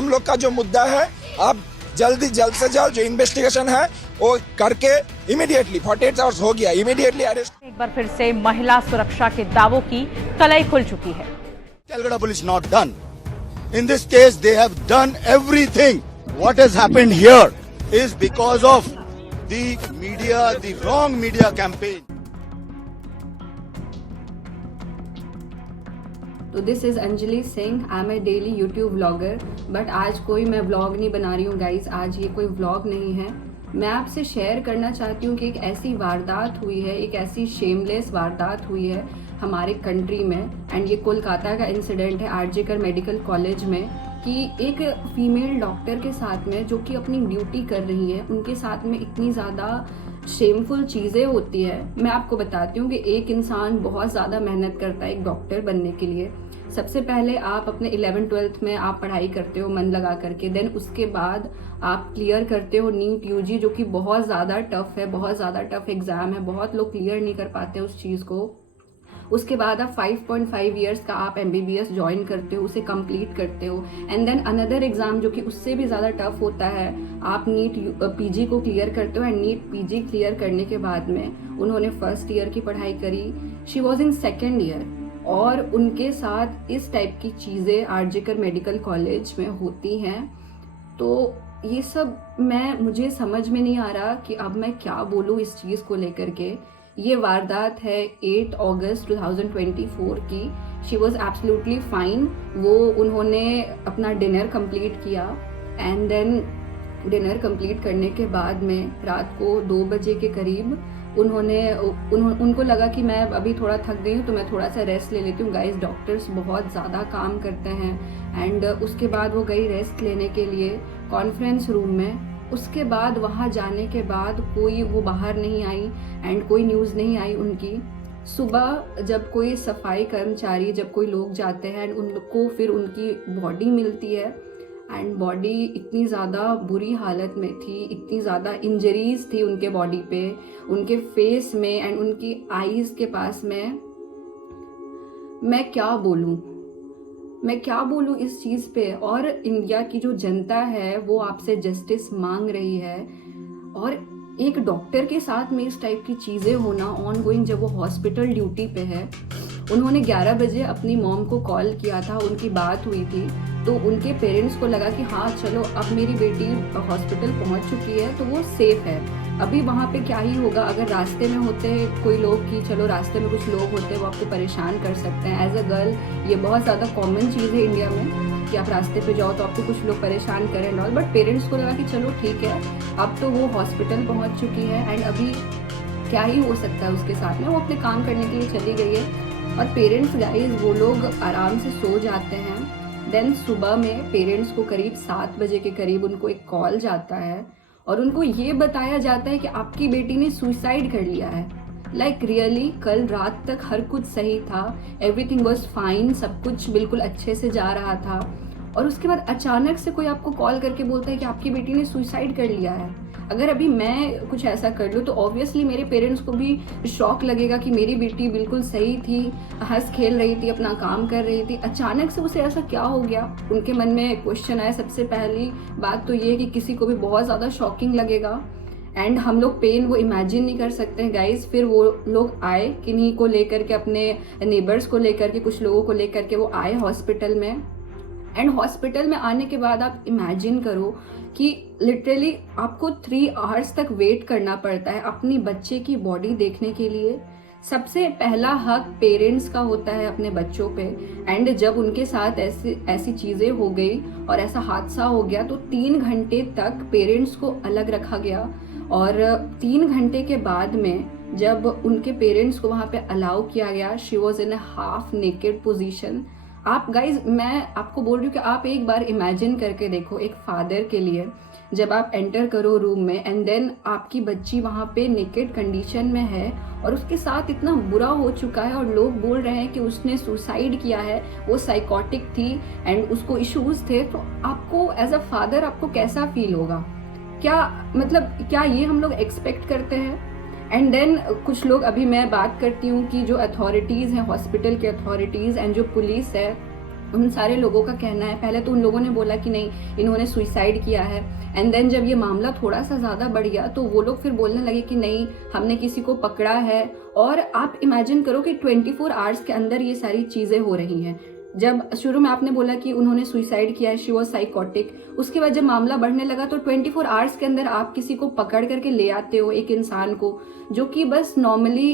हम लोग का जो मुद्दा है, आप जल्द से जल्द जो इन्वेस्टिगेशन है वो करके इमीडिएटली 48 आवर्स हो गया, इमीडिएटली अरेस्ट। एक बार फिर से महिला सुरक्षा के दावों की कलई खुल चुकी है। Calcutta police not done. In this case, they have done everything. What has happened here is because of the media, the wrong media campaign. तो this is Anjali Singh, I am a daily YouTube vlogger. But आज कोई मैं vlog नहीं बना रही हूँ guys, आज ये कोई व्लॉग नहीं है। मैं आपसे शेयर करना चाहती हूँ कि एक ऐसी वारदात हुई है, एक ऐसी शेमलेस वारदात हुई है हमारे कंट्री में। एंड ये कोलकाता का इंसिडेंट है आरजे कर मेडिकल कॉलेज में, कि एक फीमेल डॉक्टर के साथ में जो कि अपनी ड्यूटी कर रही है, उनके साथ में इतनी ज़्यादा शेमफुल चीज़ें होती है। मैं आपको बताती हूँ कि एक इंसान बहुत ज़्यादा मेहनत करता है एक डॉक्टर बनने के लिए। सबसे पहले आप अपने 11th-12th में आप पढ़ाई करते हो मन लगा करके, देन उसके बाद आप क्लियर करते हो नीट यूजी, जो कि बहुत ज़्यादा टफ है, बहुत ज़्यादा टफ एग्ज़ाम है, बहुत लोग क्लियर नहीं कर पाते उस चीज़ को। उसके बाद आप 5.5 ईयर्स का आप MBBS ज्वाइन करते हो, उसे कंप्लीट करते हो। एंड देन अनदर एग्ज़ाम जो कि उससे भी ज़्यादा टफ होता है, आप नीट PG को क्लियर करते हो। एंड नीट PG क्लियर करने के बाद में उन्होंने फर्स्ट ईयर की पढ़ाई करी, she was in second year, और उनके साथ इस टाइप की चीज़ें आरजे कर मेडिकल कॉलेज में होती हैं। तो ये सब मुझे समझ में नहीं आ रहा कि अब मैं क्या बोलूँ इस चीज़ को लेकर के। ये वारदात है 8 अगस्त 2024 की। She was absolutely fine. उन्होंने अपना डिनर कंप्लीट किया, एंड देन डिनर कंप्लीट करने के बाद में रात को 2 बजे के करीब उनको लगा कि मैं अभी थोड़ा थक गई हूँ तो मैं थोड़ा सा रेस्ट ले लेती हूँ। गाइस, डॉक्टर्स बहुत ज़्यादा काम करते हैं। एंड उसके बाद वो गई रेस्ट लेने के लिए कॉन्फ्रेंस रूम में। उसके बाद वहाँ जाने के बाद वो बाहर नहीं आई एंड कोई न्यूज़ नहीं आई उनकी। सुबह जब कोई सफाई कर्मचारी, जब कोई लोग जाते हैं एंड उनको फिर उनकी बॉडी मिलती है, एंड बॉडी इतनी ज़्यादा बुरी हालत में थी, इतनी ज़्यादा इंजरीज थी उनके बॉडी पे, उनके फेस में एंड उनकी आईज़ के पास में। मैं क्या बोलूँ इस चीज़ पे। और इंडिया की जो जनता है वो आपसे जस्टिस मांग रही है। और एक डॉक्टर के साथ में इस टाइप की चीज़ें होना ऑन गोइंग, जब वो हॉस्पिटल ड्यूटी पे है। उन्होंने 11 बजे अपनी मॉम को कॉल किया था, उनकी बात हुई थी, तो उनके पेरेंट्स को लगा कि हाँ चलो अब मेरी बेटी हॉस्पिटल पहुंच चुकी है तो वो सेफ है। अभी वहाँ पे क्या ही होगा, अगर रास्ते में होते कोई लोग कि चलो रास्ते में कुछ लोग होते वो आपको परेशान कर सकते हैं। एज अ गर्ल ये बहुत ज़्यादा कॉमन चीज़ है इंडिया में कि आप रास्ते पे जाओ तो आपको कुछ लोग परेशान करें एंड ऑल। बट पेरेंट्स को लगा कि चलो ठीक है, अब तो वो हॉस्पिटल पहुँच चुकी है एंड अभी क्या ही हो सकता है उसके साथ में, वो अपने काम करने के लिए चली गई है। और पेरेंट्स गाइज वो लोग आराम से सो जाते हैं। देन सुबह में पेरेंट्स को करीब 7 बजे के करीब उनको एक कॉल जाता है और उनको ये बताया जाता है कि आपकी बेटी ने सुसाइड कर लिया है। लाइक रियली, कल रात तक हर कुछ सही था, एवरीथिंग वॉज फाइन, सब कुछ बिल्कुल अच्छे से जा रहा था, और उसके बाद अचानक से कोई आपको कॉल करके बोलता है कि आपकी बेटी ने सुसाइड कर लिया है। अगर अभी मैं कुछ ऐसा कर लूँ तो ऑब्वियसली मेरे पेरेंट्स को भी शॉक लगेगा कि मेरी बेटी बिल्कुल सही थी, हंस खेल रही थी, अपना काम कर रही थी, अचानक से उसे ऐसा क्या हो गया। उनके मन में क्वेश्चन आया। सबसे पहली बात तो ये कि किसी को भी बहुत ज़्यादा शॉकिंग लगेगा एंड हम लोग पेन वो इमेजिन नहीं कर सकते हैं गाइज। फिर वो लोग आए किन्हीं को लेकर के, अपने नेबर्स को लेकर के, कुछ लोगों को लेकर के वो आए हॉस्पिटल में। एंड हॉस्पिटल में आने के बाद आप इमेजिन करो कि लिटरली आपको 3 आवर्स तक वेट करना पड़ता है अपनी बच्चे की बॉडी देखने के लिए। सबसे पहला हक पेरेंट्स का होता है अपने बच्चों पे। एंड जब उनके साथ ऐसी चीज़ें हो गई और ऐसा हादसा हो गया तो 3 घंटे तक पेरेंट्स को अलग रखा गया। और 3 घंटे के बाद में जब उनके पेरेंट्स को वहाँ पे अलाउ किया गया, she was in a half naked position. आप गाइज, मैं आपको बोल रही हूँ कि आप एक बार इमेजिन करके देखो, एक फादर के लिए जब आप एंटर करो रूम में एंड देन आपकी बच्ची वहाँ पे नेकेड कंडीशन में है और उसके साथ इतना बुरा हो चुका है और लोग बोल रहे हैं कि उसने सुसाइड किया है, वो साइकोटिक थी एंड उसको इश्यूज थे, तो आपको एज अ फादर आपको कैसा फील होगा? क्या ये हम लोग एक्सपेक्ट करते हैं? एंड देन कुछ लोग, अभी मैं बात करती हूँ कि जो अथॉरिटीज़ हैं, हॉस्पिटल के अथॉरिटीज़ एंड जो पुलिस है, उन सारे लोगों का कहना है, पहले तो उन लोगों ने बोला कि नहीं इन्होंने सुसाइड किया है, एंड देन जब ये मामला थोड़ा सा ज़्यादा बढ़ गया तो वो लोग फिर बोलने लगे कि नहीं हमने किसी को पकड़ा है। और आप इमेजिन करो कि 24 आवर्स के अंदर ये सारी चीज़ें हो रही हैं। जब शुरू में आपने बोला कि उन्होंने सुसाइड किया है, शी वॉज साइकोटिक, उसके बाद जब मामला बढ़ने लगा तो 24 आवर्स के अंदर आप किसी को पकड़ करके ले आते हो, एक इंसान को जो कि बस नॉर्मली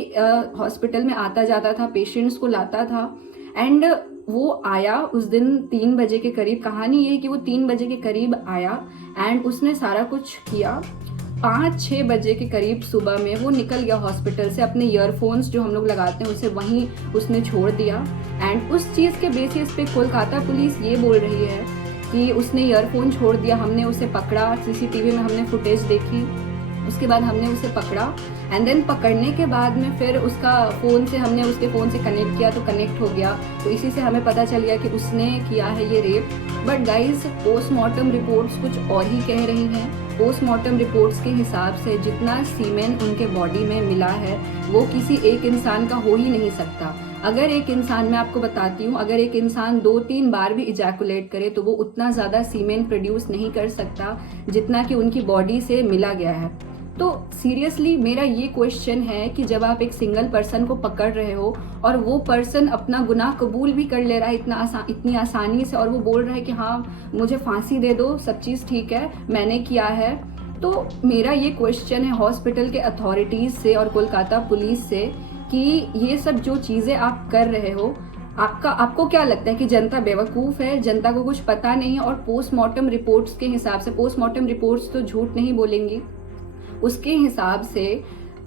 हॉस्पिटल में आता जाता था, पेशेंट्स को लाता था, एंड वो आया उस दिन 3 बजे के करीब। कहानी ये है कि वो 3 बजे के करीब आया एंड उसने सारा कुछ किया। 5-6 बजे के करीब सुबह में वो निकल गया हॉस्पिटल से, अपने ईयरफोन्स जो हम लोग लगाते हैं उसे वहीं उसने छोड़ दिया। एंड उस चीज़ के बेसिस पे कोलकाता पुलिस ये बोल रही है कि उसने ईयरफोन छोड़ दिया, हमने उसे पकड़ा, सीसीटीवी में हमने फुटेज देखी, उसके बाद हमने उसे पकड़ा, एंड देन पकड़ने के बाद में फिर उसका फ़ोन से हमने उसके फ़ोन से कनेक्ट किया तो कनेक्ट हो गया, तो इसी से हमें पता चल गया कि उसने किया है ये rape. But guys postmortem reports कुछ और ही कह रही हैं। पोस्टमार्टम रिपोर्ट्स के हिसाब से जितना सीमेन उनके बॉडी में मिला है वो किसी एक इंसान का हो ही नहीं सकता। अगर एक इंसान, मैं आपको बताती हूँ, अगर एक इंसान 2-3 बार भी इजैकुलेट करे तो वो उतना ज़्यादा सीमेन प्रोड्यूस नहीं कर सकता जितना कि उनकी बॉडी से मिला गया है। तो सीरियसली मेरा ये क्वेश्चन है कि जब आप एक सिंगल पर्सन को पकड़ रहे हो और वो पर्सन अपना गुनाह कबूल भी कर ले रहा है इतनी आसानी से, और वो बोल रहा है कि हाँ मुझे फांसी दे दो, सब चीज़ ठीक है, मैंने किया है, तो मेरा ये क्वेश्चन है हॉस्पिटल के अथॉरिटीज़ से और कोलकाता पुलिस से कि ये सब जो चीज़ें आप कर रहे हो, आपको क्या लगता है कि जनता बेवकूफ़ है, जनता को कुछ पता नहीं है? और पोस्टमार्टम रिपोर्ट्स के हिसाब से, पोस्टमार्टम रिपोर्ट्स तो झूठ नहीं बोलेंगी, उसके हिसाब से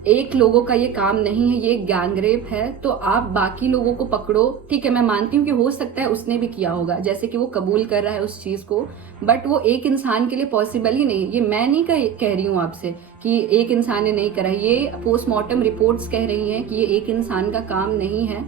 एक लोगों का ये काम नहीं है, ये गैंगरेप है। तो आप बाकी लोगों को पकड़ो, ठीक है, मैं मानती हूँ कि हो सकता है उसने भी किया होगा, जैसे कि वो कबूल कर रहा है उस चीज़ को, बट वो एक इंसान के लिए पॉसिबल ही नहीं। ये मैं नहीं कह रही हूँ आपसे कि एक इंसान ने नहीं करा, ये पोस्टमार्टम रिपोर्ट्स कह रही हैं कि ये एक इंसान का काम नहीं है।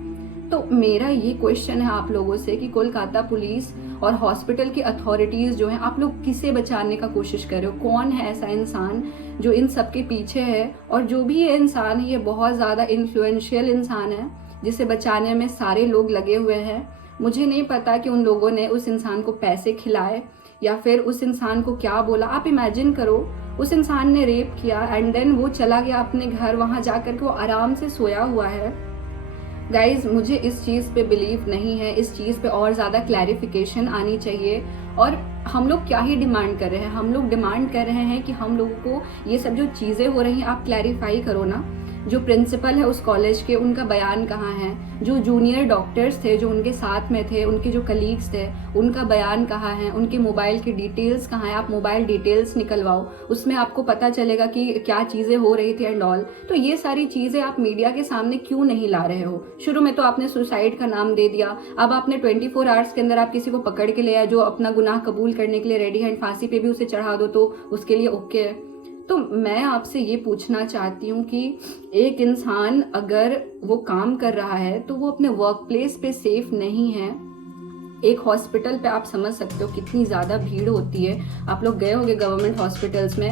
तो मेरा ये क्वेश्चन है आप लोगों से कि कोलकाता पुलिस और हॉस्पिटल की अथॉरिटीज़ जो हैं, आप लोग किसे बचाने का कोशिश कर रहे हो? कौन है ऐसा इंसान जो इन सब के पीछे है? और जो भी ये इंसान है ये बहुत ज़्यादा इन्फ्लुएंशियल इंसान है जिसे बचाने में सारे लोग लगे हुए हैं। मुझे नहीं पता कि उन लोगों ने उस इंसान को पैसे खिलाए या फिर उस इंसान को क्या बोला। आप इमेजिन करो, उस इंसान ने रेप किया एंड देन वो चला गया अपने घर, वहाँ जा कर के वो आराम से सोया हुआ है। गाइज मुझे इस चीज़ पे बिलीव नहीं है, इस चीज़ पे और ज़्यादा क्लैरिफिकेशन आनी चाहिए। और हम लोग क्या ही डिमांड कर रहे हैं? हम लोग डिमांड कर रहे हैं कि हम लोगों को ये सब जो चीज़ें हो रही हैं आप क्लैरिफाई करो ना। जो प्रिंसिपल है उस कॉलेज के, उनका बयान कहाँ है? जो जूनियर डॉक्टर्स थे जो उनके साथ में थे, उनके जो कलीग्स थे, उनका बयान कहाँ है? उनके मोबाइल की डिटेल्स कहाँ है? आप मोबाइल डिटेल्स निकलवाओ, उसमें आपको पता चलेगा कि क्या चीज़ें हो रही थी एंड ऑल। तो ये सारी चीज़ें आप मीडिया के सामने क्यों नहीं ला रहे हो? शुरू में तो आपने सुसाइड का नाम दे दिया, अब आपने 24 आवर्स के अंदर आप किसी को पकड़ के ले आए जो अपना गुनाह कबूल करने के लिए रेडी है, फांसी पे भी उसे चढ़ा दो तो उसके लिए ओके है। तो मैं आपसे ये पूछना चाहती हूँ कि एक इंसान अगर वो काम कर रहा है तो वो अपने वर्क प्लेस पे सेफ नहीं है। एक हॉस्पिटल पे आप समझ सकते हो कितनी ज़्यादा भीड़ होती है। आप लोग गए होंगे गवर्नमेंट हॉस्पिटल्स में,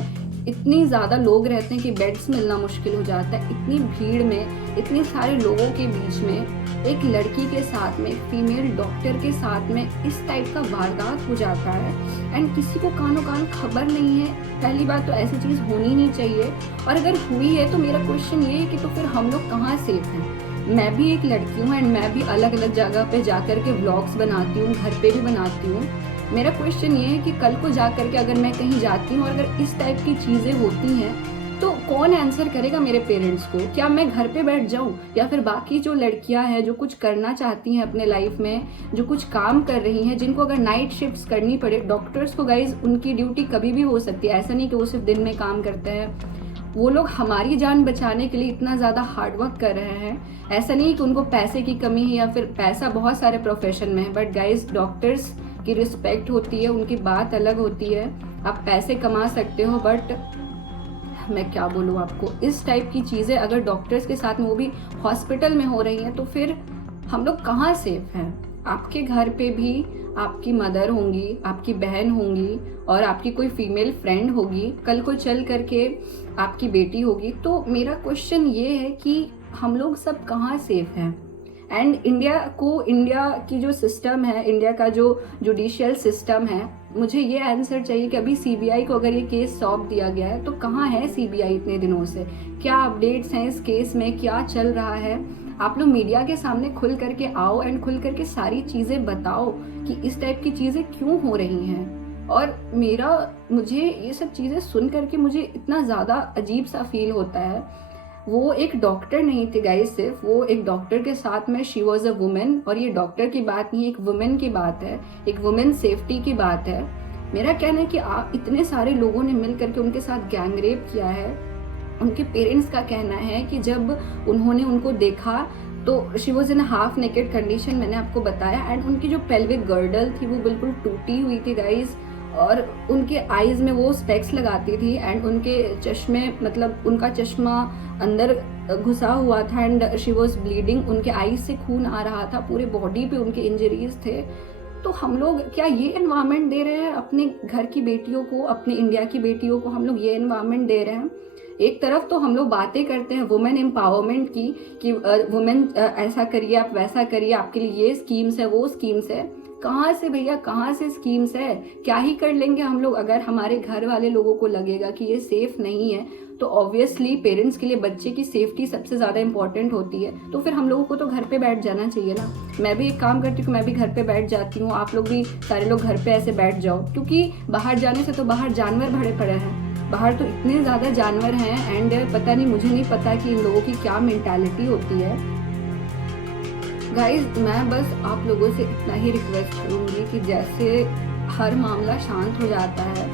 इतनी ज़्यादा लोग रहते हैं कि बेड्स मिलना मुश्किल हो जाता है। इतनी भीड़ में, इतने सारे लोगों के बीच में एक लड़की के साथ में, फीमेल डॉक्टर के साथ में इस टाइप का वारदात हो जाता है एंड किसी को कानों कान खबर नहीं है। पहली बात तो ऐसी चीज़ होनी नहीं चाहिए, और अगर हुई है तो मेरा क्वेश्चन ये है कि तो फिर हम लोग कहाँ सेफ हैं? मैं भी एक लड़की हूँ एंड मैं भी अलग अलग जगह पे जा कर के व्लॉग्स बनाती हूँ, घर पे भी बनाती हूँ। मेरा क्वेश्चन ये है कि कल को जा कर के अगर मैं कहीं जाती हूँ और अगर इस टाइप की चीज़ें होती हैं तो कौन आंसर करेगा मेरे पेरेंट्स को? क्या मैं घर पे बैठ जाऊं? या फिर बाकी जो लड़कियां हैं जो कुछ करना चाहती हैं अपने लाइफ में, जो कुछ काम कर रही हैं, जिनको अगर नाइट शिफ्ट्स करनी पड़े, डॉक्टर्स को गाइज उनकी ड्यूटी कभी भी हो सकती है, ऐसा नहीं कि वो सिर्फ दिन में काम करते हैं। वो लोग हमारी जान बचाने के लिए इतना ज़्यादा हार्डवर्क कर रहे हैं। ऐसा नहीं कि उनको पैसे की कमी है, या फिर पैसा बहुत सारे प्रोफेशन में है, बट गाइज डॉक्टर्स की रिस्पेक्ट होती है, उनकी बात अलग होती है। आप पैसे कमा सकते हो, बट मैं क्या बोलूँ आपको, इस टाइप की चीज़ें अगर डॉक्टर्स के साथ में, वो भी हॉस्पिटल में हो रही हैं, तो फिर हम लोग कहाँ सेफ हैं? आपके घर पे भी आपकी मदर होंगी, आपकी बहन होंगी और आपकी कोई फीमेल फ्रेंड होगी, कल को चल करके आपकी बेटी होगी। तो मेरा क्वेश्चन ये है कि हम लोग सब कहाँ सेफ हैं? एंड इंडिया की जो सिस्टम है, इंडिया का जो जुडिशियल सिस्टम है, मुझे ये आंसर चाहिए कि अभी सीबीआई को अगर ये केस सौंप दिया गया है तो कहाँ है सीबीआई इतने दिनों से, क्या अपडेट्स हैं इस केस में, क्या चल रहा है। आप लोग मीडिया के सामने खुल करके आओ एंड खुल करके सारी चीज़ें बताओ कि इस टाइप की चीज़ें क्यों हो रही हैं। और मुझे ये सब चीज़ें सुन करके मुझे इतना ज़्यादा अजीब सा फील होता है। वो एक डॉक्टर नहीं थे गाइस, सिर्फ वो एक डॉक्टर के साथ में शी वॉज अ वुमेन, और ये डॉक्टर की बात नहीं, एक वुमेन की बात है, एक वुमेन सेफ्टी की बात है। मेरा कहना है कि आप इतने सारे लोगों ने मिल करके उनके साथ गैंग रेप किया है। उनके पेरेंट्स का कहना है कि जब उन्होंने उनको देखा तो she was in half naked condition, मैंने आपको बताया, एंड उनकी जो पेल्विक गर्डल थी वो बिल्कुल टूटी हुई थी गाइस, और उनके आईज में वो स्पेक्स लगाती थी एंड उनके चश्मे, मतलब उनका चश्मा अंदर घुसा हुआ था एंड शी वॉज ब्लीडिंग, उनके आईज से खून आ रहा था, पूरे बॉडी पे उनके इंजरीज थे। तो हम लोग क्या ये एनवायरनमेंट दे रहे हैं अपने घर की बेटियों को, अपने इंडिया की बेटियों को, हम लोग ये एनवायरनमेंट दे रहे हैं। एक तरफ तो हम लोग बातें करते हैं वुमेन एम्पावरमेंट की कि वुमेन ऐसा करिए, आप वैसा करिए, आपके लिए ये स्कीम्स है, वो स्कीम्स है। कहाँ से भैया, कहाँ से स्कीम्स है? क्या ही कर लेंगे हम लोग? अगर हमारे घर वाले लोगों को लगेगा कि ये सेफ नहीं है तो ऑब्वियसली पेरेंट्स के लिए बच्चे की सेफ्टी सबसे ज़्यादा इंपॉर्टेंट होती है, तो फिर हम लोगों को तो घर पे बैठ जाना चाहिए ना। मैं भी एक काम करती हूँ, मैं भी घर पे बैठ जाती हूँ, आप लोग भी सारे लोग घर पे ऐसे बैठ जाओ, क्योंकि बाहर जाने से तो बाहर जानवर भरे पड़े हैं, बाहर तो इतने ज़्यादा जानवर हैं एंड पता नहीं, मुझे नहीं पता कि इन लोगों की क्या मेंटालिटी होती है। गाइज मैं बस आप लोगों से इतना ही रिक्वेस्ट करूँगी कि जैसे हर मामला शांत हो जाता है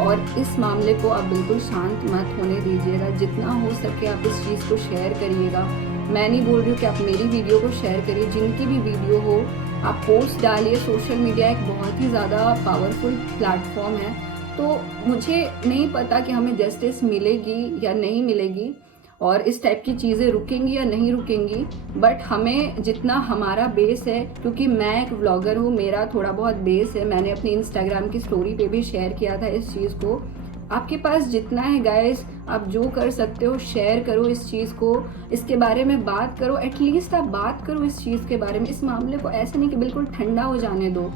और इस मामले को आप बिल्कुल शांत मत होने दीजिएगा, जितना हो सके आप इस चीज़ को शेयर करिएगा। मैं नहीं बोल रही हूँ कि आप मेरी वीडियो को शेयर करिए, जिनकी भी वीडियो हो आप पोस्ट डालिए। सोशल मीडिया एक बहुत ही ज़्यादा पावरफुल प्लेटफॉर्म है, तो मुझे नहीं पता कि हमें जस्टिस मिलेगी या नहीं मिलेगी और इस टाइप की चीज़ें रुकेंगी या नहीं रुकेंगी, बट हमें जितना हमारा बेस है, क्योंकि मैं एक व्लॉगर हूँ, मेरा थोड़ा बहुत बेस है, मैंने अपनी इंस्टाग्राम की स्टोरी पे भी शेयर किया था इस चीज़ को। आपके पास जितना है गाइस, आप जो कर सकते हो शेयर करो इस चीज़ को, इसके बारे में बात करो, एटलीस्ट आप बात करो इस चीज़ के बारे में। इस मामले को ऐसे नहीं कि बिल्कुल ठंडा हो जाने दो।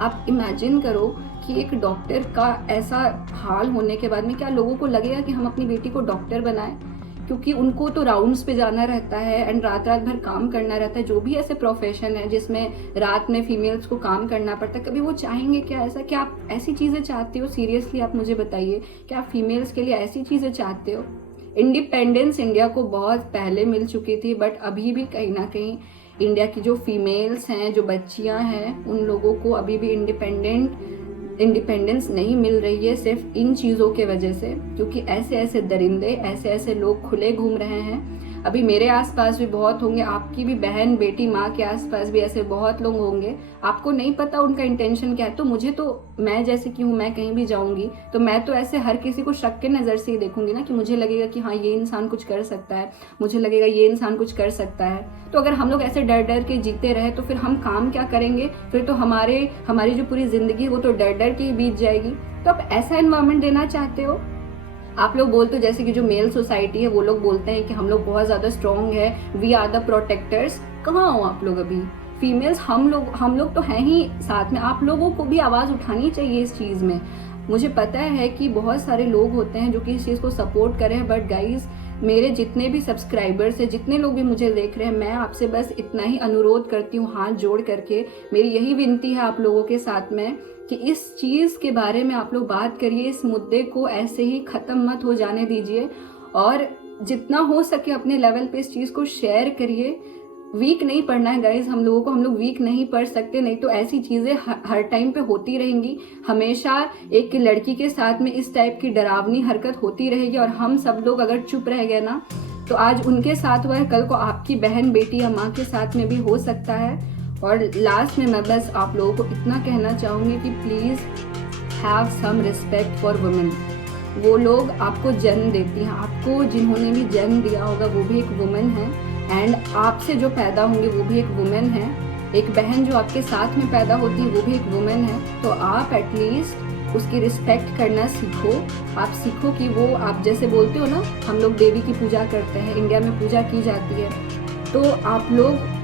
आप इमेजिन करो कि एक डॉक्टर का ऐसा हाल होने के बाद में क्या लोगों को लगेगा कि हम अपनी बेटी को डॉक्टर बनाएं, क्योंकि उनको तो राउंड्स पे जाना रहता है एंड रात भर काम करना रहता है। जो भी ऐसे प्रोफेशन है जिसमें रात में फीमेल्स को काम करना पड़ता है, कभी वो चाहेंगे क्या ऐसा? क्या आप ऐसी चीज़ें चाहते हो? सीरियसली आप मुझे बताइए, क्या आप फीमेल्स के लिए ऐसी चीज़ें चाहते हो? इंडिपेंडेंस इंडिया को बहुत पहले मिल चुकी थी, बट अभी भी कहीं ना कहीं इंडिया की जो फीमेल्स हैं, जो बच्चियाँ हैं, उन लोगों को अभी भी इंडिपेंडेंस नहीं मिल रही है, सिर्फ इन चीज़ों के वजह से, क्योंकि ऐसे ऐसे दरिंदे, ऐसे ऐसे लोग खुले घूम रहे हैं। अभी मेरे आसपास भी बहुत होंगे, आपकी भी बहन बेटी माँ के आसपास भी ऐसे बहुत लोग होंगे, आपको नहीं पता उनका इंटेंशन क्या है। तो मुझे तो, मैं जैसे कि हूँ, मैं कहीं भी जाऊँगी तो मैं तो ऐसे हर किसी को शक के नज़र से ही देखूंगी ना, कि मुझे लगेगा कि हाँ ये इंसान कुछ कर सकता है, मुझे लगेगा ये इंसान कुछ कर सकता है। तो अगर हम लोग ऐसे डर डर के जीते रहे तो फिर हम काम क्या करेंगे? फिर तो हमारी जो पूरी ज़िंदगी वो तो डर डर के ही बीत जाएगी। तो आप ऐसा एनवायरनमेंट देना चाहते हो? आप लोग बोलते हो, जैसे कि जो मेल सोसाइटी है वो लोग बोलते हैं कि हम लोग बहुत ज़्यादा स्ट्रॉन्ग है, वी आर द प्रोटेक्टर्स। कहाँ हो आप लोग अभी? फीमेल्स हम लोग तो हैं ही साथ में, आप लोगों को भी आवाज़ उठानी चाहिए इस चीज़ में। मुझे पता है कि बहुत सारे लोग होते हैं जो कि इस चीज़ को सपोर्ट कर रहे हैं, बट गाइज मेरे जितने भी सब्सक्राइबर्स हैं, जितने लोग भी मुझे देख रहे हैं, मैं आपसे बस इतना ही अनुरोध करती हूँ, हाथ जोड़ करके मेरी यही विनती है आप लोगों के साथ में कि इस चीज़ के बारे में आप लोग बात करिए, इस मुद्दे को ऐसे ही ख़त्म मत हो जाने दीजिए और जितना हो सके अपने लेवल पे इस चीज़ को शेयर करिए। वीक नहीं पढ़ना है गाइज हम लोगों को, हम लोग वीक नहीं पढ़ सकते, नहीं तो ऐसी चीज़ें हर टाइम पे होती रहेंगी। हमेशा एक लड़की के साथ में इस टाइप की डरावनी हरकत होती रहेगी और हम सब लोग अगर चुप रह गए ना, तो आज उनके साथ हुआ है, कल को आपकी बहन बेटी या माँ के साथ में भी हो सकता है। और लास्ट में मैं बस आप लोगों को इतना कहना चाहूँगी कि please have some respect for women. वो लोग आपको जन्म देती हैं, आपको जिन्होंने भी जन्म दिया होगा वो भी एक वुमेन है, एंड आपसे जो पैदा होंगे वो भी एक वुमेन है। एक बहन जो आपके साथ में पैदा होती है वो भी एक वुमेन है। तो आप एटलीस्ट उसकी रिस्पेक्ट करना सीखो। आप सीखो कि वो, आप जैसे बोलते हो ना, हम लोग देवी की पूजा करते हैं, इंडिया में पूजा की जाती है, तो आप लोग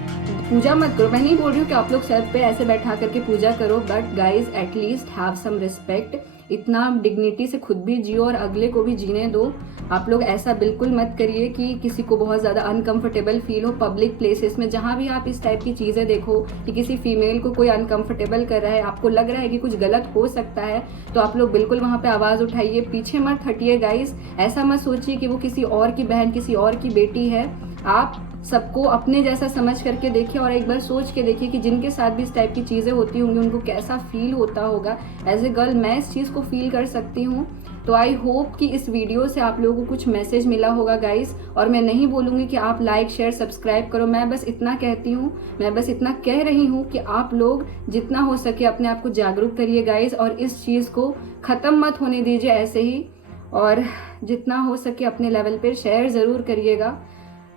पूजा मत करो, मैं नहीं बोल रही हूँ कि आप लोग सर पे ऐसे बैठा करके पूजा करो, but guys at least have some respect. इतना डिग्निटी से खुद भी जियो और अगले को भी जीने दो। आप लोग ऐसा बिल्कुल मत करिए कि किसी को बहुत ज़्यादा अनकंफर्टेबल फील हो पब्लिक प्लेसेस में। जहाँ भी आप इस टाइप की चीज़ें देखो कि किसी फीमेल को कोई अनकंफर्टेबल कर रहा है, आपको लग रहा है कि कुछ गलत हो सकता है, तो आप लोग बिल्कुल वहाँ पे आवाज़ उठाइए, पीछे मत हटिए गाइस। ऐसा मत सोचिए कि वो किसी और की बहन, किसी और की बेटी है। आप सबको अपने जैसा समझ करके देखिए और एक बार सोच के देखिए कि जिनके साथ भी इस टाइप की चीज़ें होती होंगी उनको कैसा फील होता होगा। एज ए गर्ल मैं इस चीज़ को फील कर सकती हूँ। तो आई होप कि इस वीडियो से आप लोगों को कुछ मैसेज मिला होगा गाइस। और मैं नहीं बोलूँगी कि आप लाइक शेयर सब्सक्राइब करो, मैं बस इतना कहती हूँ, मैं बस इतना कह रही हूँ कि आप लोग जितना हो सके अपने आप को जागरूक करिए गाइस, और इस चीज़ को ख़त्म मत होने दीजिए ऐसे ही। और जितना हो सके अपने लेवल पर शेयर ज़रूर करिएगा।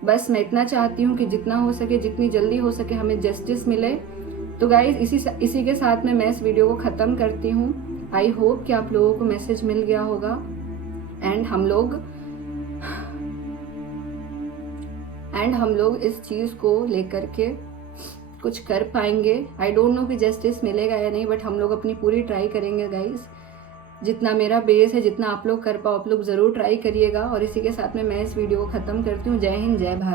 बस मैं इतना चाहती हूँ कि जितना हो सके, जितनी जल्दी हो सके हमें जस्टिस मिले। तो गाइज इसी के साथ में मैं इस वीडियो को ख़त्म करती हूँ। आई होप कि आप लोगों को मैसेज मिल गया होगा एंड हम लोग इस चीज़ को लेकर के कुछ कर पाएंगे। आई डोंट नो कि जस्टिस मिलेगा या नहीं, बट हम लोग अपनी पूरी ट्राई करेंगे गाइज। जितना मेरा बेस है, जितना आप लोग कर पाओ आप लोग ज़रूर ट्राई करिएगा। और इसी के साथ में मैं इस वीडियो को ख़त्म करती हूँ। जय हिंद, जय भारत।